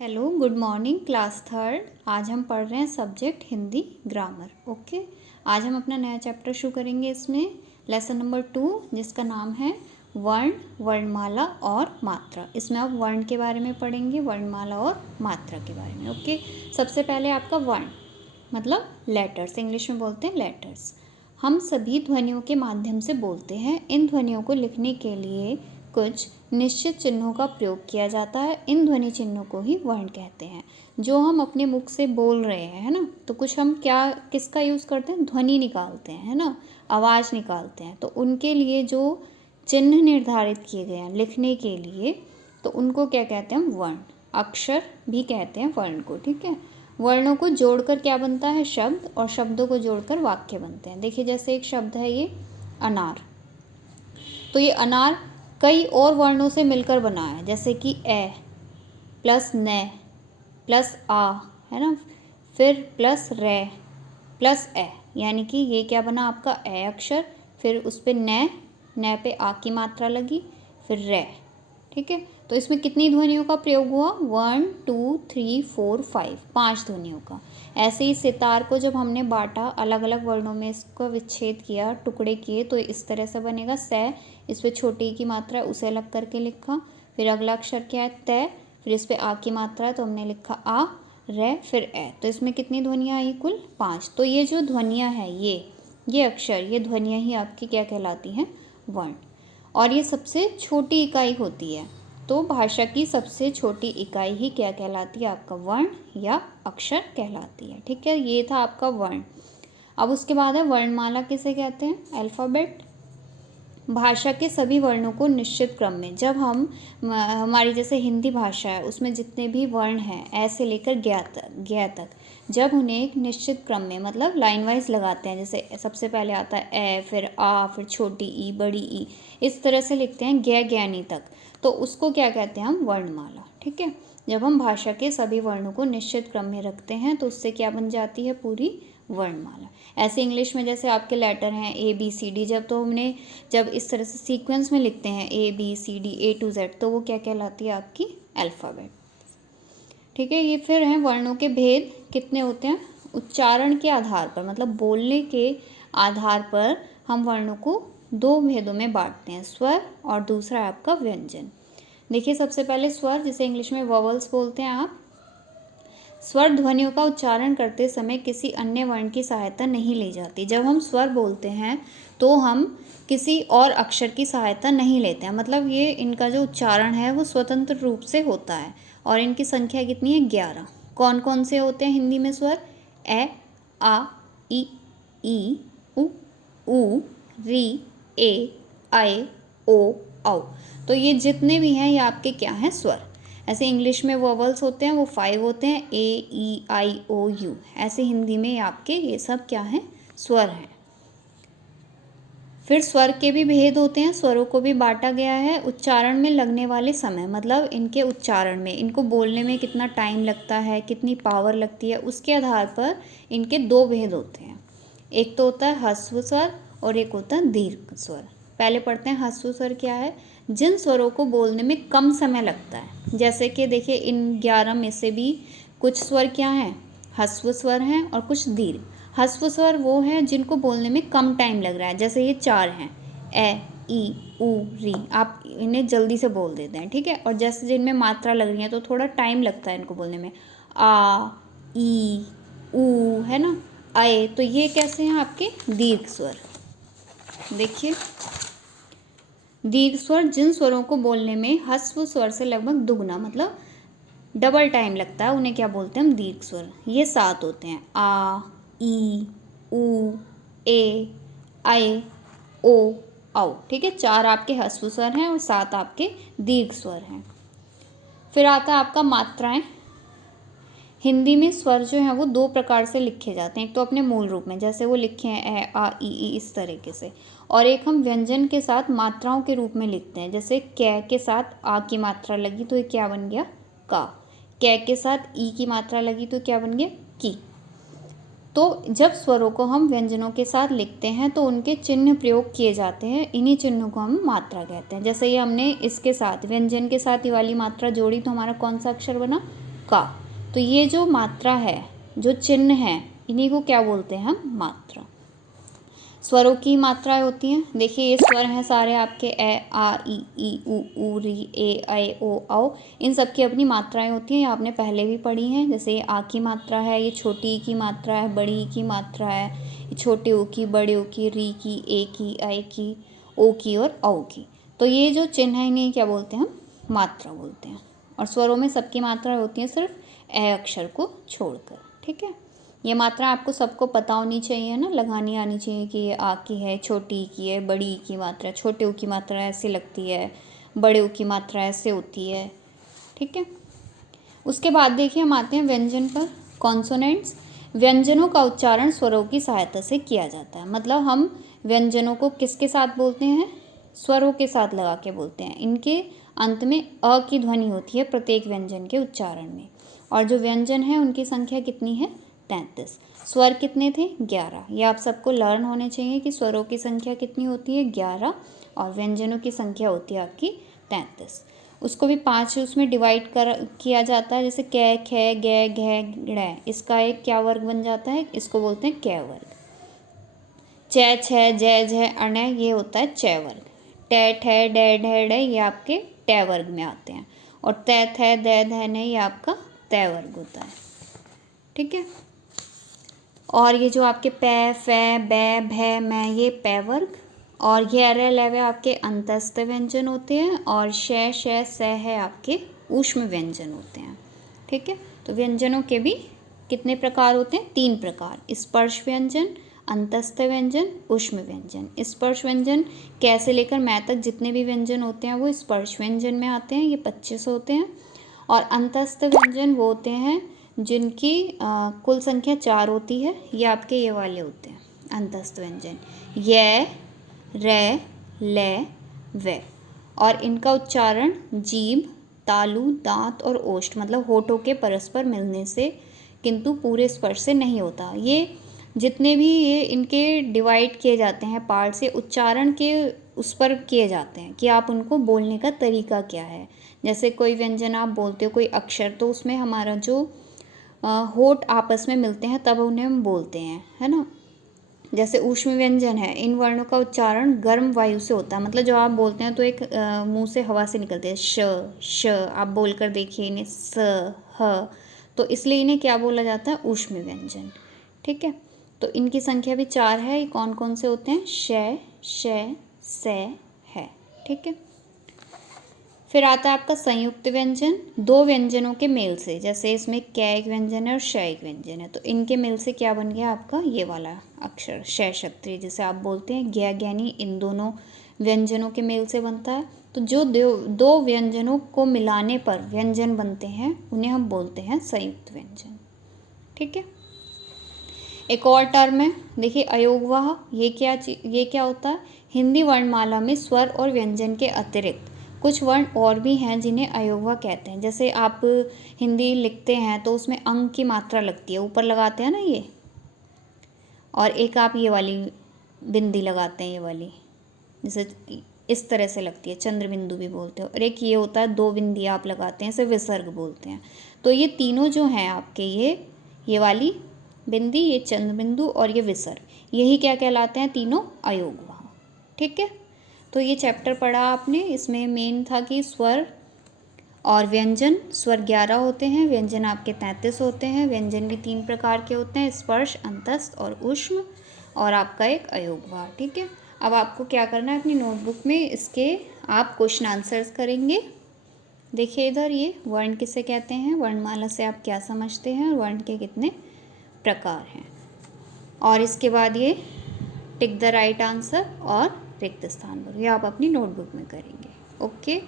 Hello, good morning class third. आज हम पढ़ रहे हैं सब्जेक्ट हिंदी ग्रामर। ओके, आज हम अपना नया चैप्टर शुरू करेंगे। इसमें लेसन नंबर 2 जिसका नाम है वर्ण, वर्णमाला और मात्रा। इसमें आप वर्ण के बारे में पढ़ेंगे, वर्णमाला और मात्रा के बारे में। ओके, सबसे पहले आपका वर्ण मतलब लेटर्स, इंग्लिश में बोलते हैं लेटर्स। हम सभी ध्वनियों के माध्यम से बोलते हैं। इन ध्वनियों को लिखने के लिए कुछ निश्चित चिन्हों का प्रयोग किया जाता है। इन ध्वनि चिन्हों को ही वर्ण कहते हैं। जो हम अपने मुख से बोल रहे हैं, है ना, तो कुछ हम किसका यूज़ करते हैं, ध्वनि निकालते हैं, है ना, आवाज़ निकालते हैं। तो उनके लिए जो चिन्ह निर्धारित किए गए हैं लिखने के लिए, तो उनको क्या कहते हैं, हम वर्ण। अक्षर भी कहते हैं वर्ण को। ठीक है, वर्णों को जोड़कर क्या बनता है, शब्द, और शब्दों को जोड़कर वाक्य बनते हैं। देखिए, जैसे एक शब्द है ये अनार, तो ये अनार कई और वर्णों से मिलकर बना है, जैसे कि ए प्लस न प्लस आ, है ना, फिर प्लस रे प्लस ए, यानी कि ये क्या बना आपका ए अक्षर, फिर उस पर न पे आ की मात्रा लगी, फिर रे। ठीक है, तो इसमें कितनी ध्वनियों का प्रयोग हुआ, 1 2 3 4 5, 5 ध्वनियों का। ऐसे ही सितार को जब हमने बांटा, अलग अलग वर्णों में इसको विच्छेद किया, टुकड़े किए, तो इस तरह से बनेगा से। इस पर छोटी की मात्रा है, उसे अलग करके लिखा। फिर अगला अक्षर क्या है, तय, फिर इस पर आ की मात्रा है, तो हमने लिखा आ, रे, फिर ए। तो इसमें कितनी ध्वनियाँ आई, कुल 5। तो ये जो ध्वनियाँ हैं, ये अक्षर, ये ध्वनियाँ ही आपकी क्या कहलाती हैं, वर्ण। और ये सबसे छोटी इकाई होती है। तो भाषा की सबसे छोटी इकाई ही क्या कहलाती है, आपका वर्ण या अक्षर कहलाती है। ठीक है, ये था आपका वर्ण। अब उसके बाद है वर्णमाला। किसे कहते हैं, अल्फ़ाबेट। भाषा के सभी वर्णों को निश्चित क्रम में, जब हम हमारी जैसे हिंदी भाषा है, उसमें जितने भी वर्ण हैं ऐ से लेकर ज्ञ तक, जब उन्हें एक निश्चित क्रम में मतलब लाइन वाइज लगाते हैं, जैसे सबसे पहले आता है ए, फिर आ, फिर छोटी ई, बड़ी ई, इस तरह से लिखते हैं ज्ञानी तक, तो उसको क्या कहते हैं, हम वर्णमाला। ठीक है, जब हम भाषा के सभी वर्णों को निश्चित क्रम में रखते हैं तो उससे क्या बन जाती है, पूरी वर्णमाला। ऐसे इंग्लिश में जैसे आपके लेटर हैं ए बी सी डी, जब इस तरह से सीक्वेंस में लिखते हैं A B C D A to Z, तो वो क्या कहलाती है, आपकी अल्फ़ाबेट। ठीक है, ये फिर हैं वर्णों के भेद कितने होते हैं, उच्चारण के आधार पर, मतलब बोलने के आधार पर हम वर्णों को 2 भेदों में बांटते हैं, स्वर और दूसरा है आपका व्यंजन। देखिए, सबसे पहले स्वर, जिसे इंग्लिश में वोवल्स बोलते हैं आप। स्वर ध्वनियों का उच्चारण करते समय किसी अन्य वर्ण की सहायता नहीं ली जाती। जब हम स्वर बोलते हैं तो हम किसी और अक्षर की सहायता नहीं लेते हैं, मतलब ये इनका जो उच्चारण है वो स्वतंत्र रूप से होता है। और इनकी संख्या कितनी है, 11। कौन कौन से होते हैं हिंदी में स्वर, ए, आ, ई, उ, री, ए, आए, ओ, औ। तो ये जितने भी हैं ये आपके क्या हैं, स्वर। ऐसे इंग्लिश में वोवल्स होते हैं, वो 5 होते हैं, ए, ई, आई, ओ, यू। ऐसे हिंदी में आपके ये सब क्या हैं, स्वर हैं। फिर स्वर के भी भेद होते हैं, स्वरों को भी बांटा गया है। उच्चारण में लगने वाले समय, मतलब इनके उच्चारण में, इनको बोलने में कितना टाइम लगता है, कितनी पावर लगती है, उसके आधार पर इनके 2 भेद होते हैं। एक तो होता है ह्रस्व स्वर और एक होता है दीर्घ स्वर। पहले पढ़ते हैं ह्रस्व स्वर क्या है, जिन स्वरों को बोलने में कम समय लगता है। जैसे कि देखिए, इन 11 में से भी कुछ स्वर क्या हैं, ह्रस्व स्वर हैं, और कुछ दीर्घ। ह्रस्व स्वर वो हैं जिनको बोलने में कम टाइम लग रहा है, जैसे ये 4 हैं, ए, ई, उ, री, आप इन्हें जल्दी से बोल देते हैं। ठीक है, और जैसे जिनमें मात्रा लग रही है तो थोड़ा टाइम लगता है इनको बोलने में, आ, ई, उ, है ना, आए। तो ये कैसे हैं, आपके दीर्घ स्वर। देखिए, दीर्घ स्वर जिन स्वरों को बोलने में ह्रस्व स्वर से लगभग दुगना, मतलब डबल टाइम लगता है, उन्हें क्या बोलते हैं, हम दीर्घ स्वर। ये 7 होते हैं, आ, ई, उ, ए, आए, ओ, औ। ठीक है, 4 आपके ह्रस्व स्वर हैं और 7 आपके दीर्घ स्वर हैं। फिर आता है आपका मात्राएं। हिंदी में स्वर जो हैं वो 2 प्रकार से लिखे जाते हैं। एक तो अपने मूल रूप में, जैसे वो लिखे हैं ए, आ, ई, इस तरीके से, और एक हम व्यंजन के साथ मात्राओं के रूप में लिखते हैं। जैसे कै के साथ आ की मात्रा लगी तो ये क्या बन गया, का। कै के साथ ई की मात्रा लगी तो क्या बन गया, की। तो जब स्वरों को हम व्यंजनों के साथ लिखते हैं तो उनके चिन्ह प्रयोग किए जाते हैं, इन्हीं चिन्हों को हम मात्रा कहते हैं। जैसे ये हमने इसके साथ, व्यंजन के साथ ये वाली मात्रा जोड़ी तो हमारा कौन सा अक्षर बना, का। तो ये जो मात्रा है, जो चिन्ह है, इन्हीं को क्या बोलते हैं हम? मात्रा। स्वरों की मात्राएं होती हैं। देखिए ये स्वर हैं सारे आपके, ए आ ई ई उ री ए ऐ ओ औ। इन सब की अपनी मात्राएं होती हैं, ये आपने पहले भी पढ़ी हैं। जैसे ये आ की मात्रा है, ये छोटी ई की मात्रा है, बड़ी ई की मात्रा है, ये छोटे ओ की, बड़े ओ की, री की, ए की, ऐ की, ओ की और औ की। तो ये जो चिन्ह है इन्हें क्या बोलते हैं हम? मात्रा बोलते हैं। और स्वरों में सबकी मात्राएं होती हैं सिर्फ ए अक्षर को छोड़कर। ठीक है, ये मात्रा आपको सबको पता होनी चाहिए ना, लगानी आनी चाहिए कि ये आ की है, छोटी ई की है, बड़ी ई की मात्रा, छोटे ओ की मात्रा ऐसे लगती है, बड़े ओ की मात्रा ऐसे होती है। ठीक है, उसके बाद देखिए हम आते हैं व्यंजन पर। कॉन्सोनेंट्स, व्यंजनों का उच्चारण स्वरों की सहायता से किया जाता है। मतलब हम व्यंजनों को किसके साथ बोलते हैं? स्वरों के साथ लगा के बोलते हैं। इनके अंत में अ की ध्वनि होती है प्रत्येक व्यंजन के उच्चारण में। और जो व्यंजन है उनकी संख्या कितनी है? 33। स्वर कितने थे? 11। ये आप सबको लर्न होने चाहिए कि स्वरों की संख्या कितनी होती है? 11, और व्यंजनों की संख्या होती है आपकी 33। उसको भी 5 उसमें डिवाइड किया जाता है, जैसे कै, खे, गे, घे, ड़ै। इसका एक क्या वर्ग बन जाता है? इसको बोलते हैं कै वर्ग। चै, छे, जय, झय, अणय, ये होता है चै वर्ग। टे, ठे, डे, ढे, डे, ये आपके टै वर्ग में आते हैं। और तै, थे, दै, धै, नै, ये आपका तै वर्ग होता है। ठीक है, और ये जो आपके पै, फै, बै, भै, मै, ये पै वर्ग। और ये अरे, लवे आपके अंतस्थ व्यंजन होते हैं। और शै, शै, सै है आपके ऊष्म व्यंजन होते हैं। ठीक है, तो व्यंजनों के भी कितने प्रकार होते हैं? 3 प्रकार। स्पर्श व्यंजन, अंतस्थ व्यंजन, ऊष्म व्यंजन। स्पर्श व्यंजन कैसे लेकर मैं तक जितने भी व्यंजन होते हैं वो स्पर्श व्यंजन में आते हैं, ये 25 होते हैं। और अंतस्थ व्यंजन वो होते हैं जिनकी कुल संख्या 4 होती है, ये आपके ये वाले होते हैं अंतस्थ व्यंजन, य, रै, लै, वे। और इनका उच्चारण जीभ, तालु, दांत और ओष्ठ मतलब होठों के परस्पर मिलने से, किंतु पूरे स्पर्श से नहीं होता। ये जितने भी ये इनके डिवाइड किए जाते हैं पार्ट से, उच्चारण के उस पर किए जाते हैं कि आप उनको बोलने का तरीका क्या है। जैसे कोई व्यंजन आप बोलते हो, कोई अक्षर, तो उसमें हमारा जो होठ आपस में मिलते हैं तब उन्हें हम बोलते हैं, है ना। जैसे ऊष्म व्यंजन है, इन वर्णों का उच्चारण गर्म वायु से होता है। मतलब जब आप बोलते हैं तो एक मुंह से हवा से निकलती है, श, आप बोल कर देखिए इन्हें, स, ह, तो इसलिए इन्हें क्या बोला जाता है? ऊष्म व्यंजन। ठीक है, तो इनकी संख्या भी 4 है। ये कौन कौन से होते हैं? शै, शै, सै, है। ठीक है, फिर आता है आपका संयुक्त व्यंजन, 2 व्यंजनों के मेल से। जैसे इसमें कै एक व्यंजन है और शै एक व्यंजन है, तो इनके मेल से क्या बन गया आपका? ये वाला अक्षर शै क्षत्रिय, जिसे आप बोलते हैं ज्ञ, ज्ञानी, इन दोनों व्यंजनों के मेल से बनता है। तो जो दो व्यंजनों को मिलाने पर व्यंजन बनते हैं उन्हें हम बोलते हैं संयुक्त व्यंजन। ठीक है, एक और टर्म है, देखिए अयोगवाह। ये क्या होता है? हिंदी वर्णमाला में स्वर और व्यंजन के अतिरिक्त कुछ वर्ण और भी हैं जिन्हें अयोगवाह कहते हैं। जैसे आप हिंदी लिखते हैं तो उसमें अंग की मात्रा लगती है, ऊपर लगाते हैं ना ये, और एक आप ये वाली बिंदी लगाते हैं, ये वाली जैसे इस तरह से लगती है, चंद्र बिंदु भी बोलते हो। और एक ये होता है 2 बिंदी आप लगाते हैं, इसे विसर्ग बोलते हैं। तो ये तीनों जो हैं आपके, ये वाली बिंदी, ये चंद्र बिंदु और ये विसर्ग, यही क्या कहलाते हैं? तीनों अयोगवाह। ठीक है, तो ये चैप्टर पढ़ा आपने। इसमें मेन था कि स्वर और व्यंजन। स्वर 11 होते हैं, व्यंजन आपके 33 होते हैं। व्यंजन भी 3 प्रकार के होते हैं, स्पर्श, अंतस्थ और ऊष्म, और आपका एक अयोगवाह। ठीक है, अब आपको क्या करना है, अपनी नोटबुक में इसके आप क्वेश्चन आंसर्स करेंगे। देखिए इधर, ये वर्ण किसे कहते हैं, वर्णमाला से आप क्या समझते हैं, और वर्ण के कितने प्रकार हैं। और इसके बाद ये टिक द राइट आंसर और रिक्त स्थान भरो, ये आप अपनी नोटबुक में करेंगे। ओके।